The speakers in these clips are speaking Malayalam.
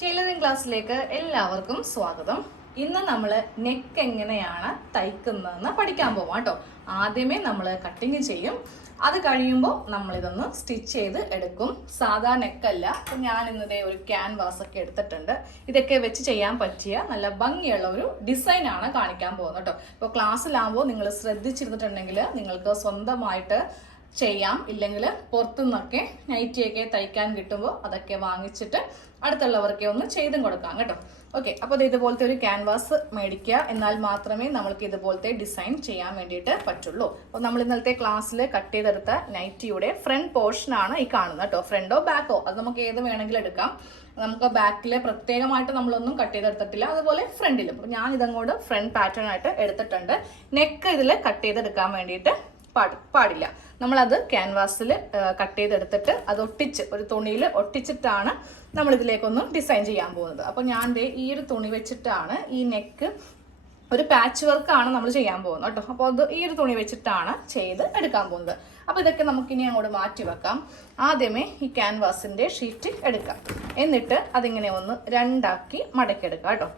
ടൈലറിംഗ് ക്ലാസ്സിലേക്ക് എല്ലാവർക്കും സ്വാഗതം. ഇന്ന് നമ്മൾ നെക്ക് എങ്ങനെയാണ് തയ്ക്കുന്നതെന്ന് പഠിക്കാൻ പോവാം കേട്ടോ. ആദ്യമേ നമ്മൾ കട്ടിങ് ചെയ്യും, അത് കഴിയുമ്പോൾ നമ്മളിതൊന്ന് സ്റ്റിച്ച് ചെയ്ത് എടുക്കും. സാധാ നെക്കല്ല. ഞാൻ ഇന്നത്തെ ഒരു ക്യാൻവാസ് ഒക്കെ എടുത്തിട്ടുണ്ട്. ഇതൊക്കെ വെച്ച് ചെയ്യാൻ പറ്റിയ നല്ല ഭംഗിയുള്ള ഒരു ഡിസൈനാണ് കാണിക്കാൻ പോകുന്നത് കേട്ടോ. ഇപ്പോൾ ക്ലാസ്സിലാകുമ്പോൾ നിങ്ങൾ ശ്രദ്ധിച്ചിരുന്നിട്ടുണ്ടെങ്കിൽ നിങ്ങൾക്ക് സ്വന്തമായിട്ട് ചെയ്യാം. ഇല്ലെങ്കിൽ പുറത്തുനിന്നൊക്കെ നൈറ്റിയൊക്കെ തയ്ക്കാൻ കിട്ടുമ്പോൾ അതൊക്കെ വാങ്ങിച്ചിട്ട് അടുത്തുള്ളവർക്കെ ഒന്ന് ചെയ്തും കൊടുക്കാം കേട്ടോ. ഓക്കെ, അപ്പോൾ ഇതുപോലത്തെ ഒരു ക്യാൻവാസ് മേടിക്കുക. എന്നാൽ മാത്രമേ നമ്മൾക്ക് ഇതുപോലത്തെ ഡിസൈൻ ചെയ്യാൻ വേണ്ടിയിട്ട് പറ്റുള്ളൂ. അപ്പോൾ നമ്മൾ ഇന്നലത്തെ ക്ലാസ്സിൽ കട്ട് ചെയ്തെടുത്ത നൈറ്റിയുടെ ഫ്രണ്ട് പോർഷനാണ് ഈ കാണുന്നത് കേട്ടോ. ഫ്രണ്ടോ ബാക്കോ അത് നമുക്ക് ഏത് വേണമെങ്കിലും എടുക്കാം. നമുക്ക് ബാക്കിൽ പ്രത്യേകമായിട്ട് നമ്മളൊന്നും കട്ട് ചെയ്തെടുത്തിട്ടില്ല, അതുപോലെ ഫ്രണ്ടിലും. അപ്പോൾ ഞാൻ ഇതങ്ങോട്ട് ഫ്രണ്ട് പാറ്റേൺ ആയിട്ട് എടുത്തിട്ടുണ്ട്. നെക്ക് ഇതിൽ കട്ട് ചെയ്തെടുക്കാൻ വേണ്ടിയിട്ട് പാടില്ല. നമ്മളത് ക്യാൻവാസിൽ കട്ട് ചെയ്തെടുത്തിട്ട് അത് ഒട്ടിച്ച് ഒരു തുണിയിൽ ഒട്ടിച്ചിട്ടാണ് നമ്മൾ ഇതിലേക്കൊന്ന് ഡിസൈൻ ചെയ്യാൻ പോകുന്നത്. അപ്പോൾ ഞാൻ ഈ ഒരു തുണി വെച്ചിട്ടാണ് ഈ നെക്ക് ഒരു പാച്ച് വർക്കാണ് നമ്മൾ ചെയ്യാൻ പോകുന്നത് കേട്ടോ. അപ്പോൾ അത് ഈ ഒരു തുണി വെച്ചിട്ടാണ് ചെയ്ത് എടുക്കാൻ പോകുന്നത്. അപ്പോൾ ഇതൊക്കെ നമുക്കിനി അങ്ങോട്ട് മാറ്റി വെക്കാം. ആദ്യമേ ഈ ക്യാൻവാസിൻ്റെ ഷീറ്റ് എടുക്കാം. എന്നിട്ട് അതിങ്ങനെ ഒന്ന് രണ്ടാക്കി മടക്കിയെടുക്കാം കേട്ടോ.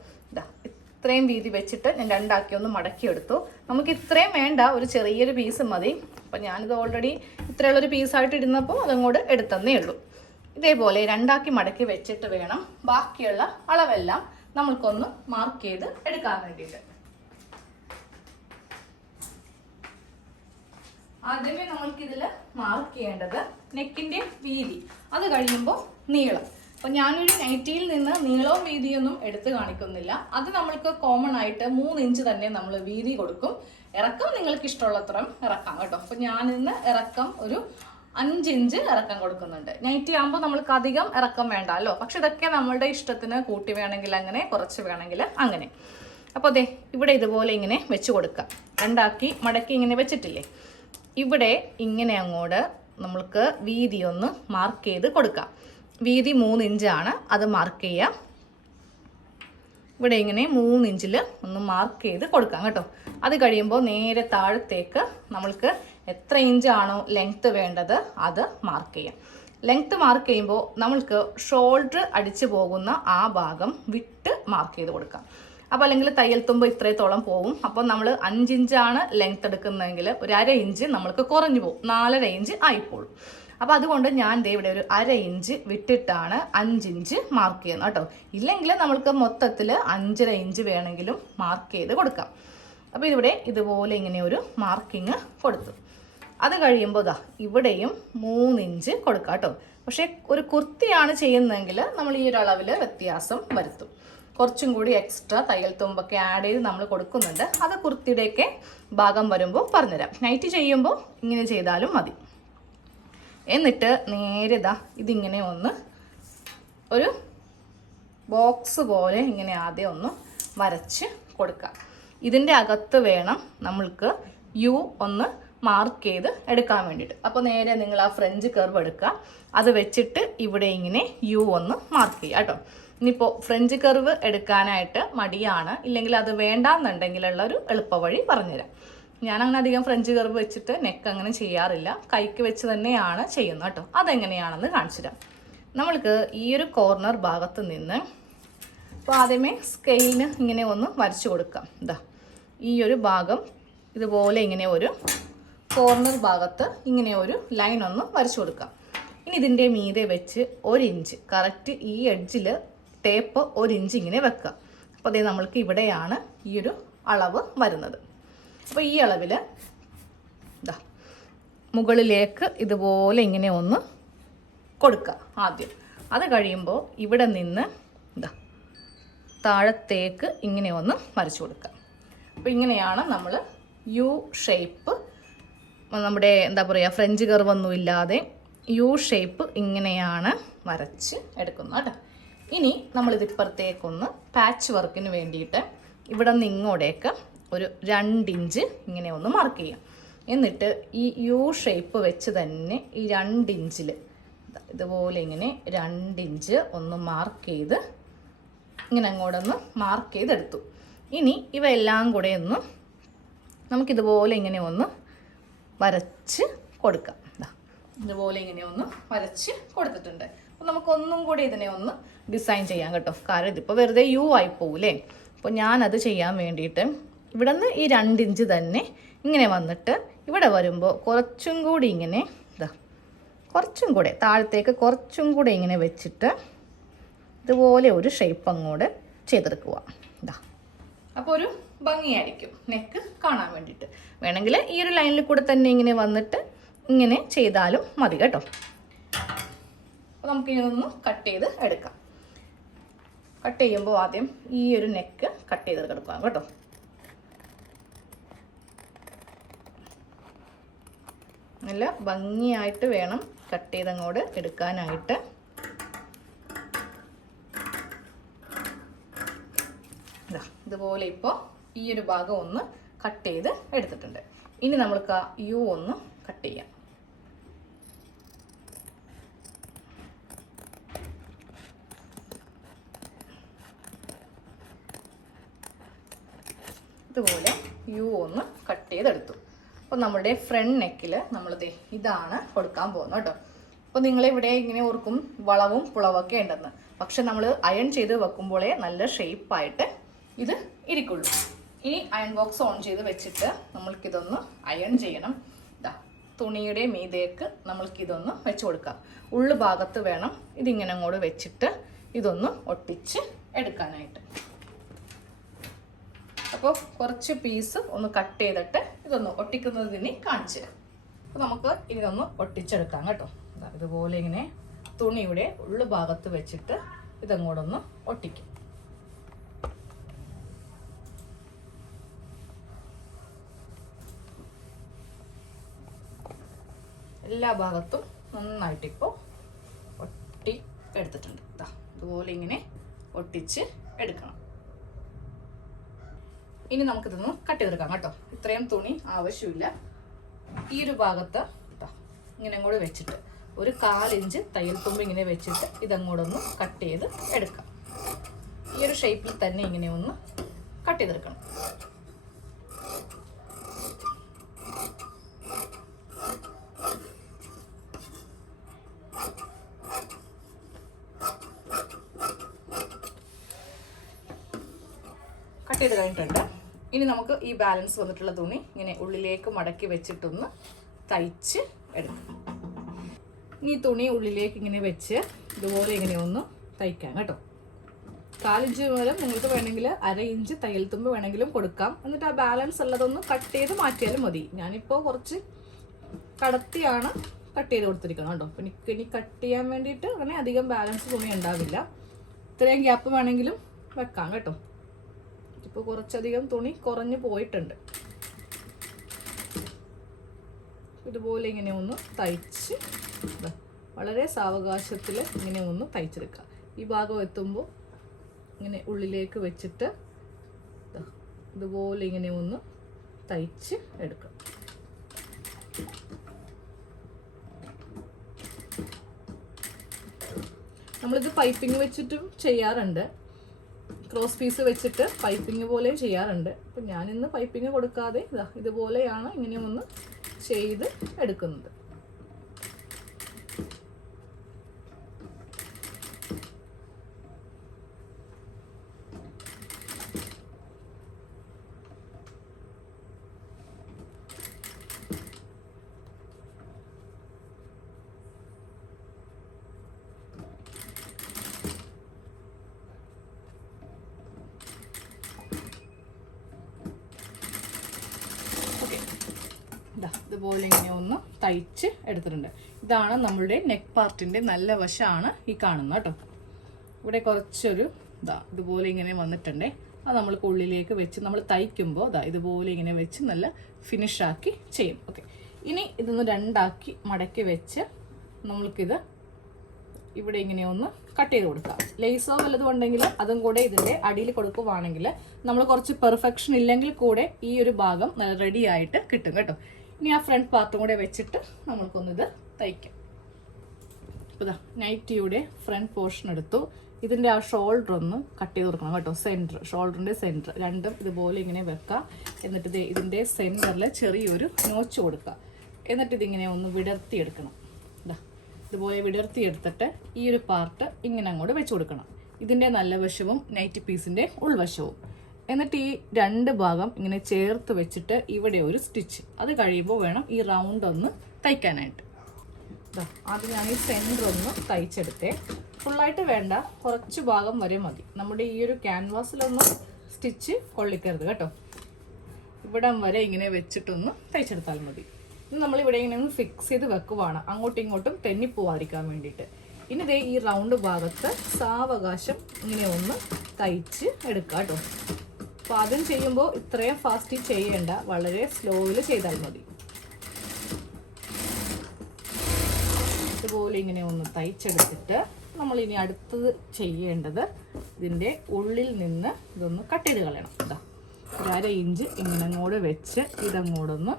ഇത്രയും വീതി വെച്ചിട്ട് ഞാൻ രണ്ടാക്കി ഒന്ന് മടക്കിയെടുത്തു. നമുക്ക് ഇത്രയും വേണ്ട, ഒരു ചെറിയൊരു പീസ് മതി. അപ്പം ഞാനിത് ഓൾറെഡി ഇത്രയുള്ളൊരു പീസായിട്ട് ഇടുന്നപ്പോൾ അതങ്ങോട്ട് എടുത്തന്നേ ഉള്ളൂ. ഇതേപോലെ രണ്ടാക്കി മടക്കി വെച്ചിട്ട് വേണം ബാക്കിയുള്ള അളവെല്ലാം നമ്മൾക്കൊന്ന് മാർക്ക് ചെയ്ത് എടുക്കാൻ വേണ്ടിയിട്ട്. ആദ്യമേ നമ്മൾക്കിതിൽ മാർക്ക് ചെയ്യേണ്ടത് നെക്കിൻ്റെ വീതി, അത് കഴിയുമ്പോൾ നീളം. അപ്പം ഞാനൊരു നൈറ്റിയിൽ നിന്ന് നീളവും വീതിയൊന്നും എടുത്ത് കാണിക്കുന്നില്ല. അത് നമ്മൾക്ക് കോമൺ ആയിട്ട് 3 ഇഞ്ച് തന്നെ നമ്മൾ വീതി കൊടുക്കും. ഇറക്കം നിങ്ങൾക്ക് ഇഷ്ടമുള്ളത്ര ഇറക്കാം കേട്ടോ. അപ്പം ഞാനിന്ന് ഇറക്കം ഒരു 5 ഇഞ്ച് ഇറക്കം കൊടുക്കുന്നുണ്ട്. നൈറ്റി ആകുമ്പോൾ നമ്മൾക്ക് അധികം ഇറക്കം വേണ്ടല്ലോ. പക്ഷെ ഇതൊക്കെ നമ്മളുടെ ഇഷ്ടത്തിന് കൂട്ടി വേണമെങ്കിൽ അങ്ങനെ, കുറച്ച് വേണമെങ്കിൽ അങ്ങനെ. അപ്പോൾ അതെ ഇവിടെ ഇതുപോലെ ഇങ്ങനെ വെച്ച് കൊടുക്കാം. രണ്ടാക്കി മടക്കി ഇങ്ങനെ വെച്ചിട്ടില്ലേ, ഇവിടെ ഇങ്ങനെ അങ്ങോട്ട് നമ്മൾക്ക് വീതി ഒന്ന് മാർക്ക് ചെയ്ത് കൊടുക്കാം. വീതി 3 ഇഞ്ചാണ്, അത് മാർക്ക് ചെയ്യാം. ഇവിടെ ഇങ്ങനെ 3 ഇഞ്ചിൽ ഒന്ന് മാർക്ക് ചെയ്ത് കൊടുക്കാം കേട്ടോ. അത് കഴിയുമ്പോൾ നേരെ താഴത്തേക്ക് നമ്മൾക്ക് എത്ര ഇഞ്ചാണോ ലെങ്ത്ത് വേണ്ടത് അത് മാർക്ക് ചെയ്യാം. ലെങ്ത്ത് മാർക്ക് ചെയ്യുമ്പോൾ നമ്മൾക്ക് ഷോൾഡർ അടിച്ചു പോകുന്ന ആ ഭാഗം വിട്ട് മാർക്ക് ചെയ്ത് കൊടുക്കാം. അപ്പോൾ അല്ലെങ്കിൽ തയ്യൽ തുമ്പ് ഇത്രത്തോളം പോകും. അപ്പോൾ നമ്മൾ 5 ഇഞ്ചാണ് ലെങ്ത്ത് എടുക്കുന്നതെങ്കിൽ ഒരു 1/2 ഇഞ്ച് നമ്മൾക്ക് കുറഞ്ഞു പോകും, 4.5 ഇഞ്ച് ആയിപ്പോഴും. അപ്പോൾ അതുകൊണ്ട് ഞാൻ ഇവിടെ ഒരു 1/2 ഇഞ്ച് വിട്ടിട്ടാണ് 5 ഇഞ്ച് മാർക്ക് ചെയ്യുന്നത് കേട്ടോ. ഇല്ലെങ്കിൽ നമ്മൾക്ക് മൊത്തത്തിൽ 5.5 ഇഞ്ച് വേണമെങ്കിലും മാർക്ക് ചെയ്ത് കൊടുക്കാം. അപ്പോൾ ഇവിടെ ഇതുപോലെ ഇങ്ങനെ ഒരു മാർക്കിങ് കൊടുത്തു. അത് കഴിയുമ്പോൾ ഇവിടെയും 3 ഇഞ്ച് കൊടുക്കാം കേട്ടോ. പക്ഷേ ഒരു കുർത്തിയാണ് ചെയ്യുന്നതെങ്കിൽ നമ്മൾ ഈ ഒരു അളവിൽ വ്യത്യാസം വരുത്തും. കുറച്ചും കൂടി എക്സ്ട്രാ തയ്യൽ തുമ്പൊക്കെ ആഡ് ചെയ്ത് നമ്മൾ കൊടുക്കുന്നുണ്ട്. അത് കുർത്തിയുടെയൊക്കെ ഭാഗം വരുമ്പോൾ പറഞ്ഞുതരാം. നൈറ്റ് ചെയ്യുമ്പോൾ ഇങ്ങനെ ചെയ്താലും മതി. എന്നിട്ട് നേരെ ഇതിങ്ങനെ ഒന്ന് ഒരു ബോക്സ് പോലെ ഇങ്ങനെ ആദ്യം ഒന്ന് വരച്ച് കൊടുക്കാം. ഇതിൻ്റെ അകത്ത് വേണം നമ്മൾക്ക് യു ഒന്ന് മാർക്ക് ചെയ്ത് എടുക്കാൻ വേണ്ടിയിട്ട്. അപ്പോൾ നേരെ നിങ്ങൾ ആ ഫ്രഞ്ച് കർവ് എടുക്കുക, അത് വെച്ചിട്ട് ഇവിടെ ഇങ്ങനെ യു ഒന്ന് മാർക്ക് ചെയ്യുക കേട്ടോ. ഇനിയിപ്പോൾ ഫ്രഞ്ച് കർവ് എടുക്കാനായിട്ട് മടിയാണ്, ഇല്ലെങ്കിൽ അത് വേണ്ടാന്നുണ്ടെങ്കിലുള്ളൊരു എളുപ്പവഴി പറഞ്ഞുതരാം. ഞാനങ്ങനെ അധികം ഫ്രഞ്ച് കർവ് വെച്ചിട്ട് നെക്ക് അങ്ങനെ ചെയ്യാറില്ല, കൈക്ക് വെച്ച് തന്നെയാണ് ചെയ്യുന്നത് കേട്ടോ. അതെങ്ങനെയാണെന്ന് കാണിച്ചു തരാം. നമ്മൾക്ക് ഈ ഒരു കോർണർ ഭാഗത്ത് നിന്ന് അപ്പോൾ ആദ്യമേ സ്കെയിലിന് ഇങ്ങനെ ഒന്ന് വരച്ചു കൊടുക്കാം. ഈ ഒരു ഭാഗം ഇതുപോലെ ഇങ്ങനെ ഒരു കോർണർ ഭാഗത്ത് ഇങ്ങനെ ഒരു ലൈൻ ഒന്ന് വരച്ചു കൊടുക്കാം. ഇനി ഇതിൻ്റെ മീതെ വെച്ച് 1 ഇഞ്ച് കറക്റ്റ് ഈ എഡ്ജിൽ ടേപ്പ് 1 ഇഞ്ച് ഇങ്ങനെ വെക്കുക. അപ്പോൾ അതേ നമ്മൾക്ക് ഇവിടെയാണ് ഈ ഒരു അളവ് വരുന്നത്. അപ്പോൾ ഈ അളവിൽ മുകളിലേക്ക് ഇതുപോലെ ഇങ്ങനെ ഒന്ന് കൊടുക്കുക ആദ്യം. അത് കഴിയുമ്പോൾ ഇവിടെ നിന്ന് താഴത്തേക്ക് ഇങ്ങനെ ഒന്ന് വരച്ചു കൊടുക്കുക. അപ്പോൾ ഇങ്ങനെയാണ് നമ്മൾ യു ഷേപ്പ്, നമ്മുടെ എന്താ പറയുക, ഫ്രഞ്ച് കർവൊന്നും ഇല്ലാതെ യു ഷേപ്പ് ഇങ്ങനെയാണ് വരച്ച് എടുക്കുന്നത് കേട്ടോ. ഇനി നമ്മളിതിപ്പുറത്തേക്കൊന്ന് പാച്ച് വർക്കിന് വേണ്ടിയിട്ട് ഇവിടെ നിന്ന് ഇങ്ങോട്ടേക്ക് ഒരു 2 ഇഞ്ച് ഇങ്ങനെ ഒന്ന് മാർക്ക് ചെയ്യാം. എന്നിട്ട് ഈ യു ഷേപ്പ് വെച്ച് തന്നെ ഈ 2 ഇഞ്ചിൽ ഇതുപോലെ ഇങ്ങനെ 2 ഇഞ്ച് ഒന്ന് മാർക്ക് ചെയ്ത് ഇങ്ങനെ അങ്ങോട്ടൊന്ന് മാർക്ക് ചെയ്തെടുത്തു. ഇനി ഇവയെല്ലാം കൂടെ ഒന്ന് നമുക്കിതുപോലെ ഇങ്ങനെ ഒന്ന് വരച്ച് കൊടുക്കാം. ഇതുപോലെ ഇങ്ങനെ ഒന്ന് വരച്ച് കൊടുത്തിട്ടുണ്ട്. അപ്പോൾ നമുക്കൊന്നും കൂടി ഇതിനെ ഒന്ന് ഡിസൈൻ ചെയ്യാം കേട്ടോ. കാരണം ഇതിപ്പോൾ വെറുതെ യു ആയി പോകൂലേ. അപ്പോൾ ഞാനത് ചെയ്യാൻ വേണ്ടിയിട്ട് ഇവിടെ നിന്ന് ഈ 2 ഇഞ്ച് തന്നെ ഇങ്ങനെ വന്നിട്ട് ഇവിടെ വരുമ്പോൾ കുറച്ചും കൂടി ഇങ്ങനെ ഇതാ കുറച്ചും കൂടെ താഴത്തേക്ക് കുറച്ചും കൂടെ ഇങ്ങനെ വെച്ചിട്ട് ഇതുപോലെ ഒരു ഷേപ്പ് അങ്ങോട്ട് ചെയ്തെടുക്കുക. ഇതാ അപ്പോൾ ഒരു ഭംഗിയായിരിക്കും നെക്ക് കാണാൻ വേണ്ടിയിട്ട്. വേണമെങ്കിൽ ഈ ഒരു ലൈനിൽ കൂടെ തന്നെ ഇങ്ങനെ വന്നിട്ട് ഇങ്ങനെ ചെയ്താലും മതി കേട്ടോ. അപ്പോൾ നമുക്കിതൊന്ന് കട്ട് ചെയ്ത് എടുക്കാം. കട്ട് ചെയ്യുമ്പോൾ ആദ്യം ഈ ഒരു നെക്ക് കട്ട് ചെയ്തെടുക്കാം കേട്ടോ. നല്ല ഭംഗിയായിട്ട് വേണം കട്ട് ചെയ്തങ്ങോട്ട് എടുക്കാനായിട്ട്. ഇതുപോലെ ഇപ്പോൾ ഈ ഒരു ഭാഗം ഒന്ന് കട്ട് ചെയ്ത് എടുത്തിട്ടുണ്ട്. ഇനി നമ്മൾക്ക് ആ യു ഒന്ന് കട്ട് ചെയ്യാം. ഇതുപോലെ യു ഒന്ന് കട്ട് ചെയ്തെടുത്തു. അപ്പോൾ നമ്മുടെ ഫ്രണ്ട് നെക്കിൽ നമ്മളിത് ഇതാണ് കൊടുക്കാൻ പോകുന്നത് കേട്ടോ. അപ്പോൾ നിങ്ങളിവിടെ ഇങ്ങനെ ഓർക്കും വളവും പുളവൊക്കെ ഉണ്ടെന്ന്. പക്ഷെ നമ്മൾ അയൺ ചെയ്ത് വെക്കുമ്പോഴേ നല്ല ഷേപ്പായിട്ട് ഇത് ഇരിക്കുള്ളൂ. ഇനി അയൺ ബോക്സ് ഓൺ ചെയ്ത് വെച്ചിട്ട് നമ്മൾക്കിതൊന്ന് അയൺ ചെയ്യണം. ഇതാ തുണിയുടെ മീതേക്ക് നമ്മൾക്കിതൊന്ന് വെച്ച് കൊടുക്കാം. ഉള്ളു ഭാഗത്ത് വേണം ഇതിങ്ങനെ അങ്ങോട്ട് വെച്ചിട്ട് ഇതൊന്ന് ഒട്ടിച്ച് എടുക്കാനായിട്ട്. അപ്പോൾ കുറച്ച് പീസ് ഒന്ന് കട്ട് ചെയ്തിട്ട് ഇതൊന്ന് ഒട്ടിക്കുന്നതിന് കാണിച്ചു തരാം. അപ്പോൾ നമുക്ക് ഇതൊന്ന് ഒട്ടിച്ചെടുക്കാം കേട്ടോ. ഇതുപോലെ ഇങ്ങനെ തുണിയുടെ ഉള്ളു ഭാഗത്ത് വെച്ചിട്ട് ഇതങ്ങോട്ടൊന്ന് ഒട്ടിക്കും. എല്ലാ ഭാഗത്തും നന്നായിട്ടിപ്പോൾ ഒട്ടി എടുത്തിട്ടുണ്ട്. ഇതുപോലെ ഇങ്ങനെ ഒട്ടിച്ച് എടുക്കണം. ഇനി നമുക്കിതൊന്ന് കട്ട് ചെയ്തെടുക്കാം കേട്ടോ. ഇത്രയും തുണി ആവശ്യമില്ല. ഈ ഒരു ഭാഗത്ത് ഇങ്ങനെ കൂടെ വെച്ചിട്ട് ഒരു 1/4 ഇഞ്ച് തയ്യൽ തുമ്പ് ഇങ്ങനെ വെച്ചിട്ട് ഇതങ്ങോട്ടൊന്ന് കട്ട് ചെയ്ത് എടുക്കാം. ഈ ഒരു ഷേപ്പിൽ തന്നെ ഇങ്ങനെ ഒന്ന് കട്ട് ചെയ്തെടുക്കണം. കട്ട് ചെയ്ത് കഴിഞ്ഞിട്ടുണ്ട്. ഇനി നമുക്ക് ഈ ബാലൻസ് വന്നിട്ടുള്ള തുണി ഇങ്ങനെ ഉള്ളിലേക്ക് മടക്കി വെച്ചിട്ടൊന്ന് തയ്ച്ച് എടുക്കാം. ഇനി തുണി ഉള്ളിലേക്ക് ഇങ്ങനെ വെച്ച് ഇതുപോലെ ഇങ്ങനെ ഒന്ന് തയ്ക്കാം കേട്ടോ. 1/4 ഇഞ്ച് മുതൽ നിങ്ങൾക്ക് വേണമെങ്കിൽ 1/2 ഇഞ്ച് തയ്യൽ തുമ്പ് വേണമെങ്കിലും കൊടുക്കാം. എന്നിട്ട് ആ ബാലൻസ് ഉള്ളതൊന്ന് കട്ട് ചെയ്ത് മാറ്റിയാലും മതി. ഞാനിപ്പോൾ കുറച്ച് കടത്തിയാണ് കട്ട് ചെയ്ത് കൊടുത്തിരിക്കുന്നത് കേട്ടോ. അപ്പോൾ ഇനി കട്ട് ചെയ്യാൻ വേണ്ടിയിട്ട് അങ്ങനെ അധികം ബാലൻസ് തുണി ഉണ്ടാവില്ല. ഇത്രയും ഗ്യാപ്പ് വേണമെങ്കിലും വെക്കാം കേട്ടോ. ഇപ്പോൾ കുറച്ചധികം തുണി കുറഞ്ഞു പോയിട്ടുണ്ട്. ഇതുപോലെ ഇങ്ങനെ ഒന്ന് തയ്ച്ച് വളരെ സാവകാശത്തിൽ ഇങ്ങനെ ഒന്ന് തയ്ച്ചെടുക്കുക. ഈ ഭാഗം എത്തുമ്പോൾ ഇങ്ങനെ ഉള്ളിലേക്ക് വെച്ചിട്ട് ഇതുപോലെ ഇങ്ങനെ ഒന്ന് തയ്ച്ച് എടുക്കുക. നമ്മളിത് പൈപ്പിംഗ് വെച്ചിട്ടും ചെയ്യാറുണ്ട്. ക്രോസ് പീസ് വെച്ചിട്ട് പൈപ്പിംഗ് പോലെയും ചെയ്യാറുണ്ട്. അപ്പം ഞാനിന്ന് പൈപ്പിംഗ് കൊടുക്കാതെ ഇതുപോലെയാണ് ഇങ്ങനെ ഒന്ന് ചെയ്ത് എടുക്കുന്നത്. ഇതുപോലെ ഇങ്ങനെ ഒന്ന് തയ്ച്ച് എടുത്തിട്ടുണ്ട്. ഇതാണ് നമ്മളുടെ നെക്ക് പാർട്ടിൻ്റെ നല്ല വശമാണ് ഈ കാണുന്നത് കേട്ടോ. ഇവിടെ കുറച്ചൊരു ഇതുപോലെ ഇങ്ങനെ വന്നിട്ടുണ്ടേ. അത് നമ്മൾക്ക് ഉള്ളിലേക്ക് വെച്ച് നമ്മൾ തയ്ക്കുമ്പോൾ ഇതുപോലെ ഇങ്ങനെ വെച്ച് നല്ല ഫിനിഷാക്കി ചെയ്യും. ഓക്കെ, ഇനി ഇതൊന്ന് 2 ആക്കി മടക്കി വെച്ച് നമ്മൾക്കിത് ഇവിടെ ഇങ്ങനെ ഒന്ന് കട്ട് ചെയ്ത് കൊടുക്കാം. ലേസോ വല്ലതും ഉണ്ടെങ്കിൽ അതും കൂടെ ഇതിൻ്റെ അടിയിൽ കൊടുക്കുവാണെങ്കിൽ നമ്മൾ കുറച്ച് പെർഫെക്ഷൻ ഇല്ലെങ്കിൽ കൂടെ ഈ ഒരു ഭാഗം നല്ല റെഡി ആയിട്ട് കിട്ടും കേട്ടോ. ഇനി ആ ഫ്രണ്ട് പാർട്ടും കൂടെ വെച്ചിട്ട് നമ്മൾക്കൊന്നിത് തയ്ക്കാം. അപ്പോൾ നൈറ്റിയുടെ ഫ്രണ്ട് പോർഷൻ എടുത്തു. ഇതിൻ്റെ ആ ഷോൾഡർ ഒന്ന് കട്ട് ചെയ്ത് കൊടുക്കണം കേട്ടോ. സെൻറ്റർ, ഷോൾഡറിൻ്റെ സെൻറ്റർ രണ്ടും ഇതുപോലെ ഇങ്ങനെ വെക്കുക. എന്നിട്ട് ഇതിൻ്റെ സെൻറ്ററിൽ ചെറിയൊരു നോച്ച് കൊടുക്കുക. എന്നിട്ട് ഇതിങ്ങനെ ഒന്ന് വിടർത്തിയെടുക്കണം. ഇതുപോലെ വിടർത്തിയെടുത്തിട്ട് ഈ ഒരു പാർട്ട് ഇങ്ങനെ അങ്ങോട്ട് വെച്ച് കൊടുക്കണം. ഇതിൻ്റെ നല്ല വശവും നൈറ്റി പീസിൻ്റെ ഉൾവശവും. എന്നിട്ട് ഈ രണ്ട് ഭാഗം ഇങ്ങനെ ചേർത്ത് വെച്ചിട്ട് ഇവിടെ ഒരു സ്റ്റിച്ച്. അത് കഴിയുമ്പോൾ വേണം ഈ റൗണ്ട് ഒന്ന് തയ്ക്കാനായിട്ട്. ആദ്യം ഞാൻ ഈ സെൻറ്റർ ഒന്ന് തയ്ച്ചെടുത്തേ. ഫുള്ളായിട്ട് വേണ്ട, കുറച്ച് ഭാഗം വരെ മതി. നമ്മുടെ ഈ ഒരു ക്യാൻവാസിലൊന്നും സ്റ്റിച്ച് കൊള്ളിക്കരുത് കേട്ടോ. ഇവിടം വരെ ഇങ്ങനെ വെച്ചിട്ടൊന്ന് തയ്ച്ചെടുത്താൽ മതി. ഇനി നമ്മളിവിടെ ഇങ്ങനെ ഒന്ന് ഫിക്സ് ചെയ്ത് വെക്കുവാണ്, അങ്ങോട്ടും ഇങ്ങോട്ടും തെന്നിപ്പോവാതിരിക്കാൻ വേണ്ടിയിട്ട്. ഇനി ദേ ഈ റൗണ്ട് ഭാഗത്ത് സാവകാശം ഇങ്ങനെ ഒന്ന് തയ്ച്ച് എടുക്കാം കേട്ടോ. അപ്പോൾ ആദ്യം ചെയ്യുമ്പോൾ ഇത്രയും ഫാസ്റ്റ് ചെയ്യേണ്ട, വളരെ സ്ലോയിൽ ചെയ്താൽ മതി. ഇതുപോലെ ഇങ്ങനെ ഒന്ന് തയ്ച്ചെടുത്തിട്ട് നമ്മളിനി അടുത്തത് ചെയ്യേണ്ടത് ഇതിൻ്റെ ഉള്ളിൽ നിന്ന് ഇതൊന്ന് കട്ട് ചെയ്ത് കളയണം. ഇതാ 1/2 ഇഞ്ച് ഇങ്ങനെ അങ്ങോട്ട് വെച്ച് ഇതങ്ങോട്ടൊന്ന്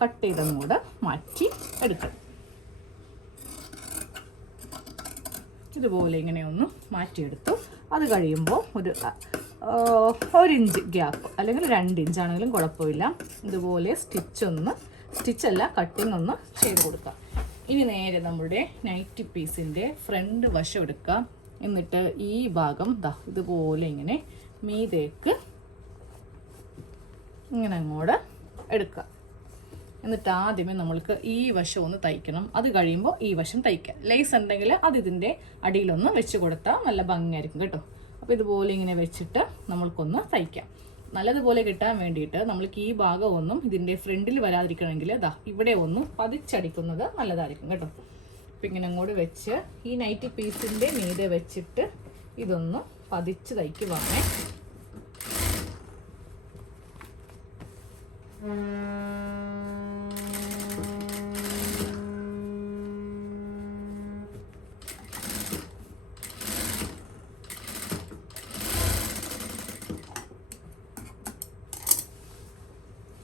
കട്ട് ചെയ്തങ്ങോട്ട് മാറ്റി എടുക്കണം. ഇതുപോലെ ഇങ്ങനെ ഒന്ന് മാറ്റിയെടുത്തു. അത് കഴിയുമ്പോൾ ഒരു 1 ഇഞ്ച് ഗ്യാപ്പ് അല്ലെങ്കിൽ 2 ഇഞ്ചാണെങ്കിലും കുഴപ്പമില്ല. ഇതുപോലെ സ്റ്റിച്ചല്ല കട്ടിങ് ഒന്ന് ചെയ്ത് കൊടുക്കാം. ഇനി നേരെ നമ്മുടെ നൈറ്റി പീസിൻ്റെ ഫ്രണ്ട് വശം എടുക്കാം. എന്നിട്ട് ഈ ഭാഗം ഇതുപോലെ ഇങ്ങനെ മീതേക്ക് ഇങ്ങനെ അങ്ങോട്ട് എടുക്കുക. എന്നിട്ട് ആദ്യമേ നമ്മൾക്ക് ഈ വശം ഒന്ന് തയ്ക്കണം. അത് കഴിയുമ്പോൾ ഈ വശം തയ്ക്കാം. ലേസ് ഉണ്ടെങ്കിൽ അത് ഇതിൻ്റെ അടിയിലൊന്ന് വെച്ച് കൊടുത്താൽ നല്ല ഭംഗിയായിരിക്കും കേട്ടോ. അപ്പോൾ ഇതുപോലെ ഇങ്ങനെ വെച്ചിട്ട് നമ്മൾക്കൊന്ന് തയ്ക്കാം. നല്ലതുപോലെ കിട്ടാൻ വേണ്ടിയിട്ട് നമ്മൾക്ക് ഈ ഭാഗമൊന്നും ഇതിൻ്റെ ഫ്രണ്ടിൽ വരാതിരിക്കണമെങ്കിൽ ഇവിടെ ഒന്നും പതിച്ചടിക്കുന്നത് നല്ലതായിരിക്കും കേട്ടോ. അപ്പം ഇങ്ങനെ അങ്ങോട്ട് വെച്ച് ഈ നൈറ്റി പീസിൻ്റെ മീതെ വെച്ചിട്ട് ഇതൊന്ന് പതിച്ച് തയ്ക്കുവാണേ.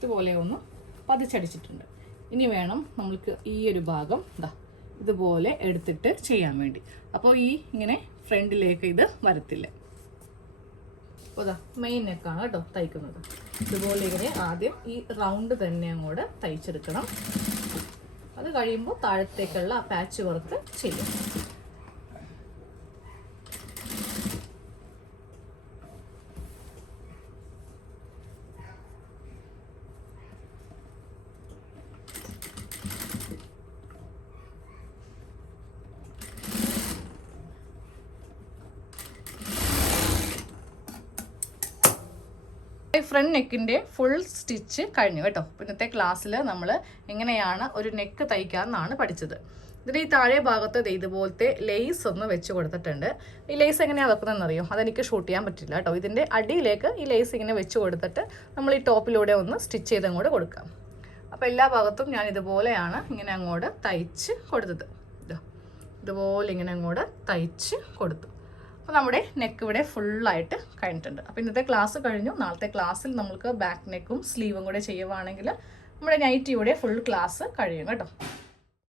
ഇതുപോലെ ഒന്ന് പതിച്ചടിച്ചിട്ടുണ്ട്. ഇനി വേണം നമ്മൾക്ക് ഈ ഒരു ഭാഗം ഇതുപോലെ എടുത്തിട്ട് ചെയ്യാൻ വേണ്ടി. അപ്പോൾ ഈ ഇങ്ങനെ ഫ്രണ്ടിലേക്ക് ഇത് വരത്തില്ല. അപ്പോൾ മെയിൻ നെക്കാണ് കേട്ടോ തയ്ക്കുന്നത്. ഇതുപോലെ ഇങ്ങനെ ആദ്യം ഈ റൗണ്ട് തന്നെ അങ്ങോട്ട് തയ്ച്ചെടുക്കണം. അത് കഴിയുമ്പോൾ താഴത്തേക്കുള്ള പാച്ച് വർക്ക് ചെയ്യും. ഫ്രണ്ട് നെക്കിൻ്റെ ഫുൾ സ്റ്റിച്ച് കഴിഞ്ഞു കേട്ടോ. ഇന്നത്തെ ക്ലാസ്സിൽ നമ്മൾ എങ്ങനെയാണ് ഒരു നെക്ക് തയ്ക്കാമെന്നാണ് പഠിച്ചത്. ഇതിൻ്റെ ഈ താഴെ ഭാഗത്ത് ഇതുപോലത്തെ ലേസ് ഒന്ന് വെച്ച് കൊടുത്തിട്ടുണ്ട്. ഈ ലേസ് എങ്ങനെയാണ് വെക്കുന്നതെന്നറിയോ? അതെനിക്ക് ഷൂട്ട് ചെയ്യാൻ പറ്റില്ല കേട്ടോ. ഇതിൻ്റെ അടിയിലേക്ക് ഈ ലേസ് ഇങ്ങനെ വെച്ച് കൊടുത്തിട്ട് നമ്മൾ ഈ ടോപ്പിലൂടെ ഒന്ന് സ്റ്റിച്ച് ചെയ്ത് അങ്ങോട്ട് കൊടുക്കാം. അപ്പോൾ എല്ലാ ഭാഗത്തും ഞാൻ ഇതുപോലെയാണ് ഇങ്ങനെ അങ്ങോട്ട് തയ്ച്ച് കൊടുത്തത്. ഇതുപോലെ ഇങ്ങനെ അങ്ങോട്ട് തയ്ച്ച് കൊടുത്തു. അപ്പോൾ നമ്മുടെ നെക്ക് ഇവിടെ ഫുള്ളായിട്ട് കഴിഞ്ഞിട്ടുണ്ട്. അപ്പോൾ ഇന്നത്തെ ക്ലാസ് കഴിഞ്ഞു. നാളത്തെ ക്ലാസ്സിൽ നമുക്ക് ബാക്ക് നെക്കും സ്ലീവും കൂടെ ചെയ്യുവാണെങ്കിൽ നമ്മുടെ നൈറ്റിയുടെ ഫുൾ ക്ലാസ് കഴിയും കേട്ടോ.